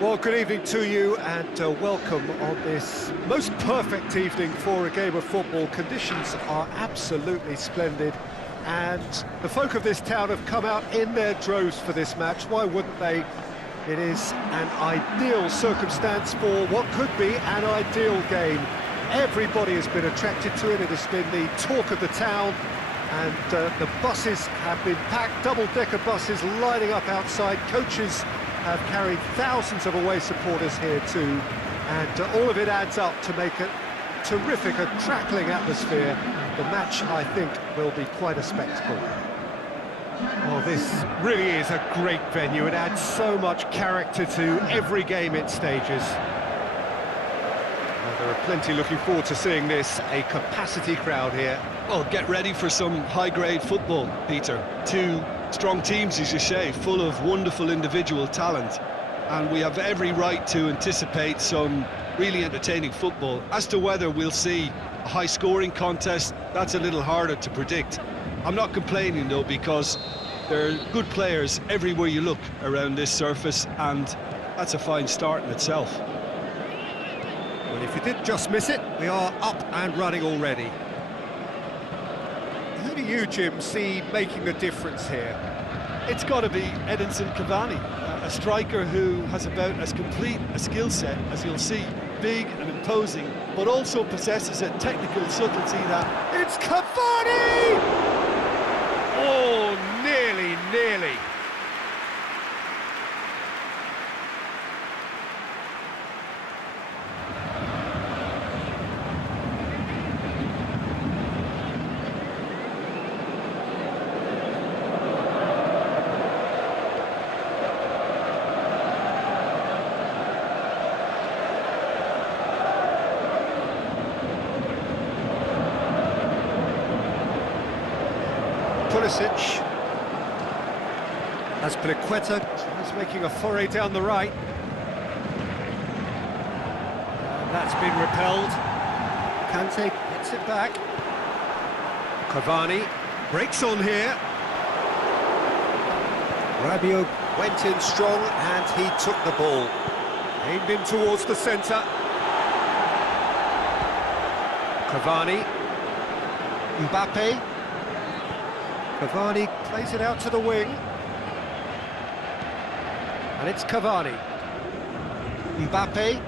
Well, good evening to you and welcome on this most perfect evening for a game of football. Conditions are absolutely splendid and the folk of this town have come out in their droves for this match. Why wouldn't they? It is an ideal circumstance for what could be an ideal game. Everybody has been attracted to it. It has been the talk of the town, and the buses have been packed, double-decker buses lining up outside. Coaches have carried thousands of away supporters here too, and all of it adds up to make a terrific, a crackling atmosphere. The match, I think, will be quite a spectacle. Well, this really is a great venue. It adds so much character to every game it stages. Well, there are plenty looking forward to seeing this, a capacity crowd here. Well, get ready for some high-grade football, Peter. Two strong teams, as you say, full of wonderful individual talent. And we have every right to anticipate some really entertaining football. As to whether we'll see a high-scoring contest, that's a little harder to predict. I'm not complaining, though, because there are good players everywhere you look around this surface, and that's a fine start in itself. Well, if you did just miss it, we are up and running already. Who do you, Jim, see making the difference here? It's got to be Edinson Cavani, a striker who has about as complete a skill set as you'll see. Big and imposing, but also possesses a technical subtlety that... It's Cavani! Oh, nearly. PULISIC, as Piliqueta is making a foray down the right. And that's been repelled. Kante hits it back. Cavani breaks on here. Rabiot went in strong and he took the ball. Aimed in towards the centre. Cavani. Mbappe. Cavani plays it out to the wing. And it's Cavani. Mbappe.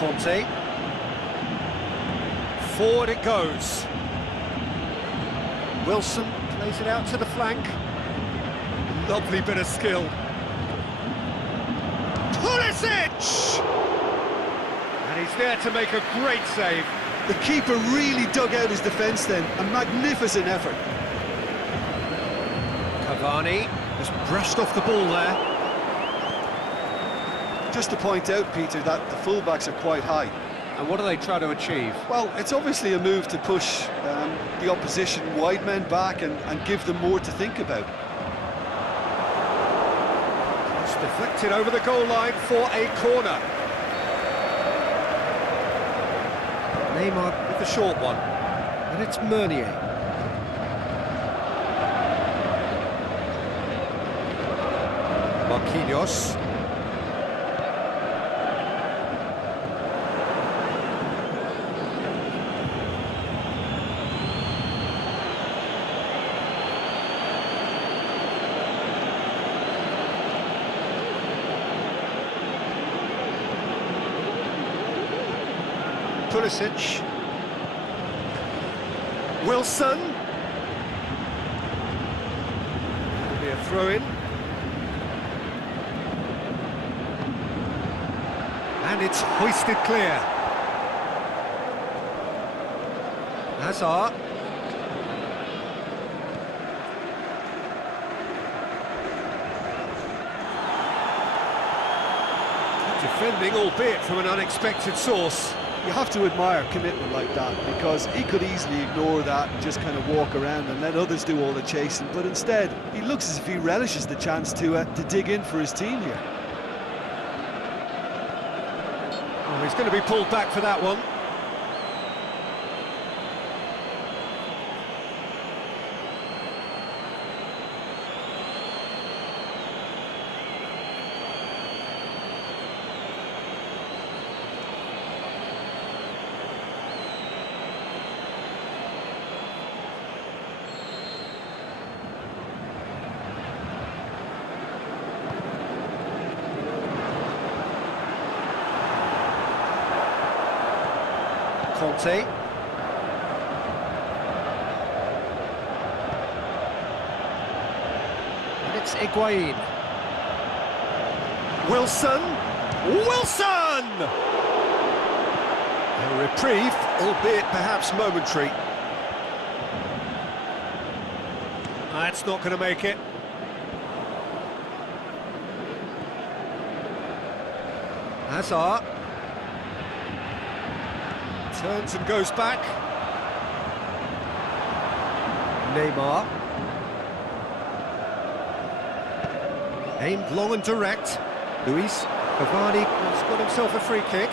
Conte. Forward it goes. Wilson plays it out to the flank. Lovely bit of skill. Pulisic! And he's there to make a great save. The keeper really dug out his defence then. A magnificent effort. Cavani just brushed off the ball there. Just to point out, Peter, that the fullbacks are quite high. And what do they try to achieve? Well, it's obviously a move to push the opposition wide men back and give them more to think about. It's deflected over the goal line for a corner. Neymar with the short one, and it's Meunier. Marquinhos. Pulisic. Wilson. It'll be a throw-in. And it's hoisted clear. Hazard. Defending, albeit from an unexpected source. You have to admire commitment like that, because he could easily ignore that and just kind of walk around and let others do all the chasing, but instead he looks as if he relishes the chance to dig in for his team here. Oh, he's going to be pulled back for that one. Conte. And it's HIGUAIN. Wilson! Wilson! A reprieve, albeit perhaps momentary. That's not going to make it. Hazard. Turns and goes back. Neymar. Aimed long and direct. Luis Cavani has got himself a free kick.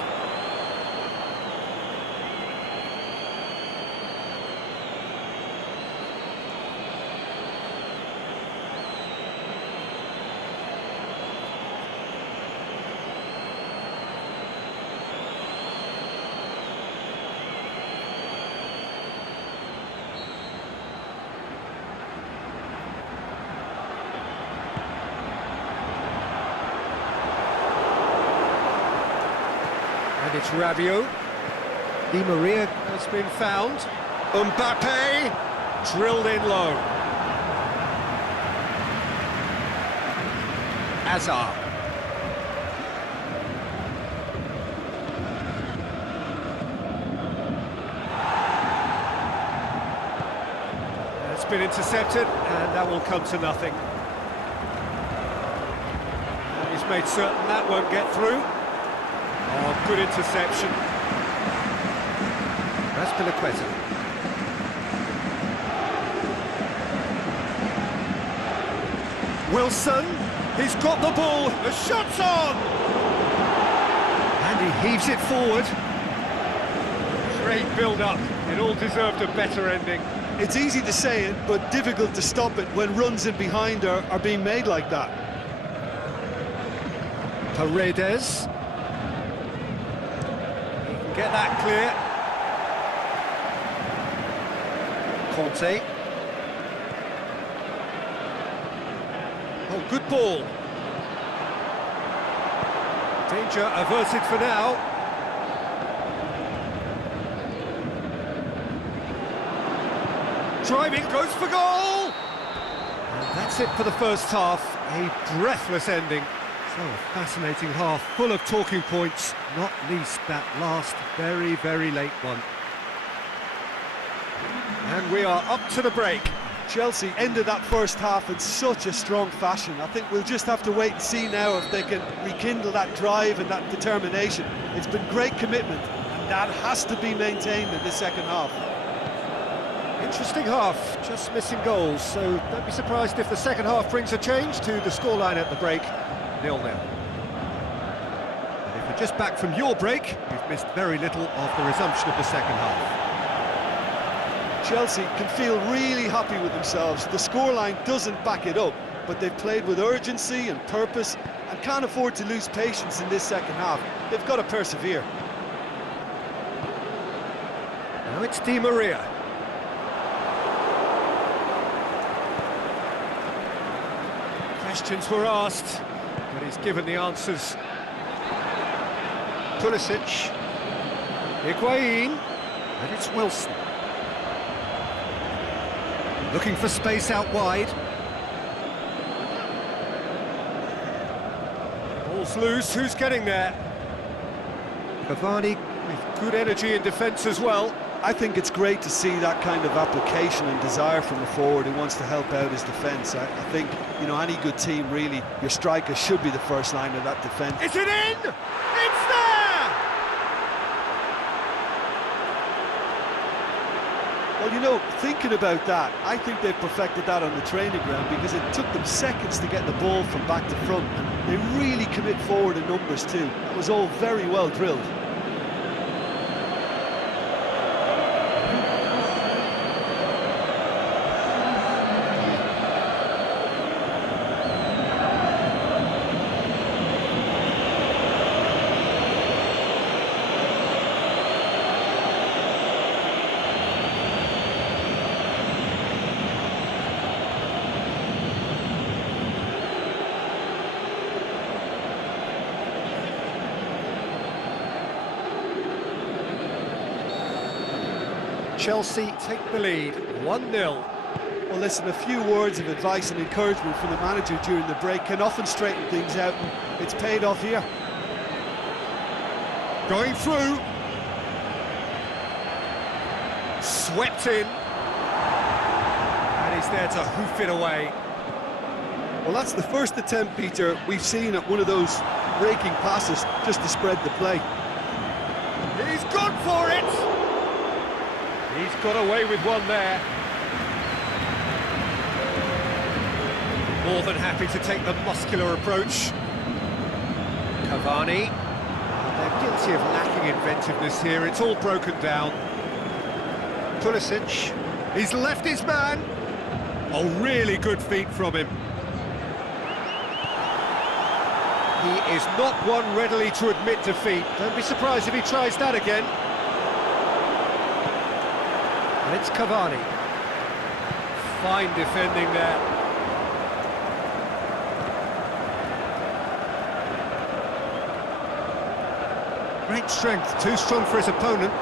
And it's Rabiot. Di Maria has been found. Mbappe drilled in low. Hazard. It's been intercepted, and that will come to nothing. And he's made certain that won't get through. Oh, good interception. That's Piliqueta. Wilson, he's got the ball, the shot's on! And he heaves it forward. Great build-up, it all deserved a better ending. It's easy to say it, but difficult to stop it when runs in behind are being made like that. Paredes. Get that clear. Conte. Oh, good ball. Danger averted for now. Driving, goes for goal! And that's it for the first half. A breathless ending. So, a fascinating half, full of talking points, not least that last very, very late one. And we are up to the break. Chelsea ended that first half in such a strong fashion. I think we'll just have to wait and see now if they can rekindle that drive and that determination. It's been great commitment, and that has to be maintained in the second half. Interesting half, just missing goals, so don't be surprised if the second half brings a change to the scoreline at the break. 0-0. And if you're just back from your break, you've missed very little of the resumption of the second half. Chelsea can feel really happy with themselves. The scoreline doesn't back it up, but they've played with urgency and purpose and can't afford to lose patience in this second half. They've got to persevere. Now it's Di Maria. Questions were asked, but he's given the answers. Pulisic, HIGUAIN, and it's Wilson. Looking for space out wide. Ball's loose, who's getting there? Cavani with good energy in defence as well. I think it's great to see that kind of application and desire from a forward who wants to help out his defence. I think, you know, any good team, really, your striker should be the first line of that defence. Is it in? It's there! Well, you know, thinking about that, I think they've perfected that on the training ground because it took them seconds to get the ball from back to front, and they really commit forward in numbers too. That was all very well drilled. Chelsea take the lead, 1-0. Well, listen, a few words of advice and encouragement from the manager during the break can often straighten things out, and it's paid off here. Going through. Swept in. And he's there to hoof it away. Well, that's the first attempt, Peter, we've seen at one of those raking passes just to spread the play. He's gone for it! He's got away with one there. More than happy to take the muscular approach. Cavani. They're guilty of lacking inventiveness here. It's all broken down. Pulisic. He's left his man. Oh, really good feet from him. He is not one readily to admit defeat. Don't be surprised if he tries that again. And it's Cavani. Fine defending there. Great strength, too strong for his opponent.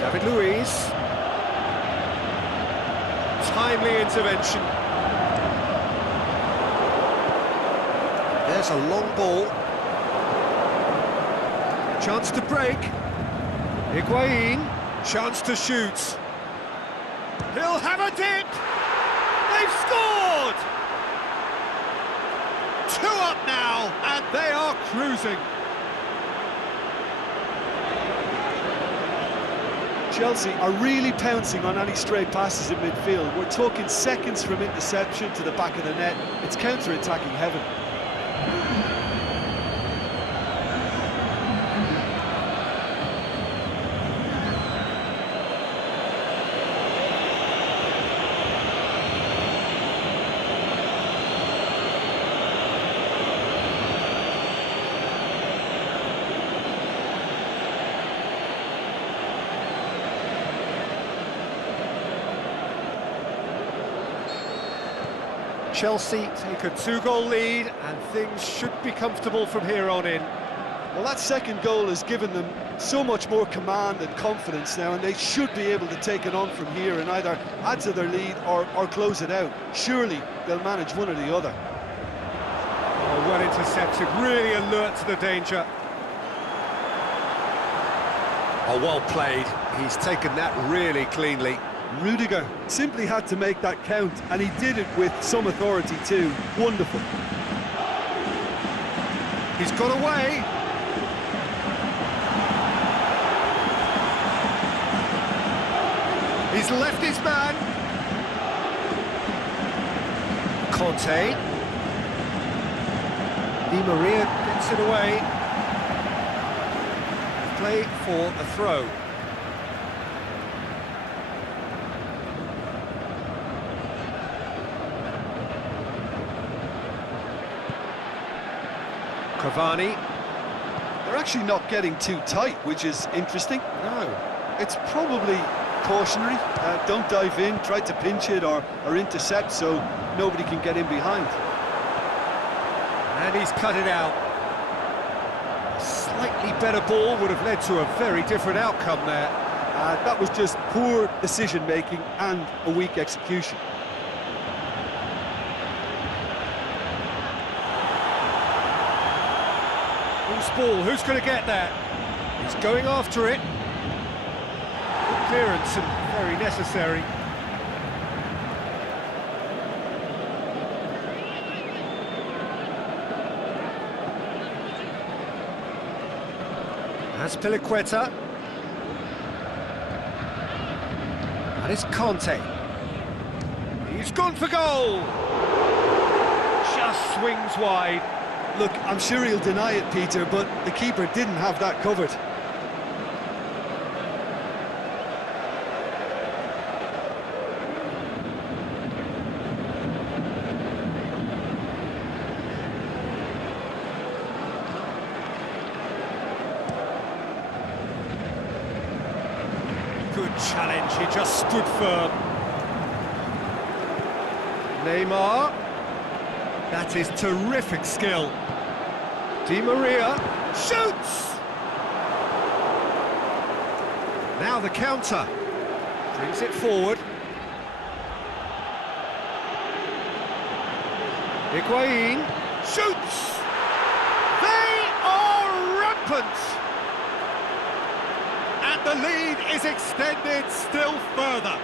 David Luiz. Timely intervention. There's a long ball. Chance to break. HIGUAIN. Chance to shoot. He'll have a dip! They've scored! 2 up now, and they are cruising. Chelsea are really pouncing on any stray passes in midfield. We're talking seconds from interception to the back of the net. It's counter-attacking heaven. Chelsea take a 2-goal lead, and things should be comfortable from here on in. Well, that second goal has given them so much more command and confidence now, and they should be able to take it on from here and either add to their lead or close it out. Surely they'll manage one or the other. Oh, well intercepted, really alert to the danger. Oh, well played. He's taken that really cleanly. Rudiger simply had to make that count, and he did it with some authority too. Wonderful. He's got away. He's left his man. Conte. Di Maria gets it away. Play for a throw. Cavani. They're actually not getting too tight, which is interesting. No. It's probably cautionary. Don't dive in, try to pinch it or intercept so nobody can get in behind. And he's cut it out. A slightly better ball would have led to a very different outcome there. That was just poor decision-making and a weak execution. Loose ball, who's going to get that? He's going after it. Good clearance and very necessary. That's Piliqueta. That is Conte. He's gone for goal! Just swings wide. Look, I'm sure he'll deny it, Peter, but the keeper didn't have that covered. Good challenge, he just stood firm. Neymar. That is terrific skill. Di Maria shoots! Now the counter. Brings it forward. HIGUAIN shoots! They are rampant! And the lead is extended still further.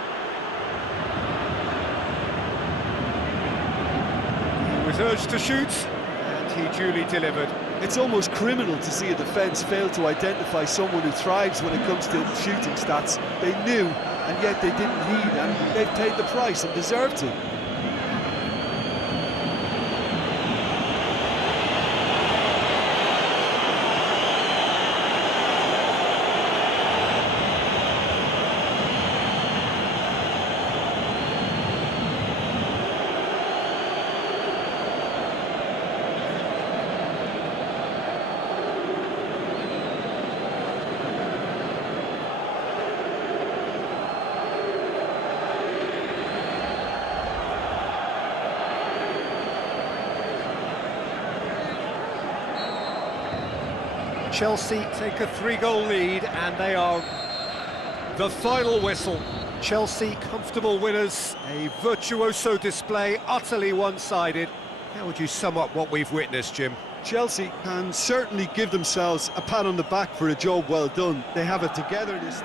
He was urged to shoot, and he duly delivered. It's almost criminal to see a defence fail to identify someone who thrives when it comes to shooting stats. They knew, and yet they didn't heed, and they've paid the price and deserve to. Chelsea take a 3-goal lead, and they are the final whistle. Chelsea comfortable winners, a virtuoso display, utterly one-sided. How would you sum up what we've witnessed, Jim? Chelsea can certainly give themselves a pat on the back for a job well done. They have a togetherness.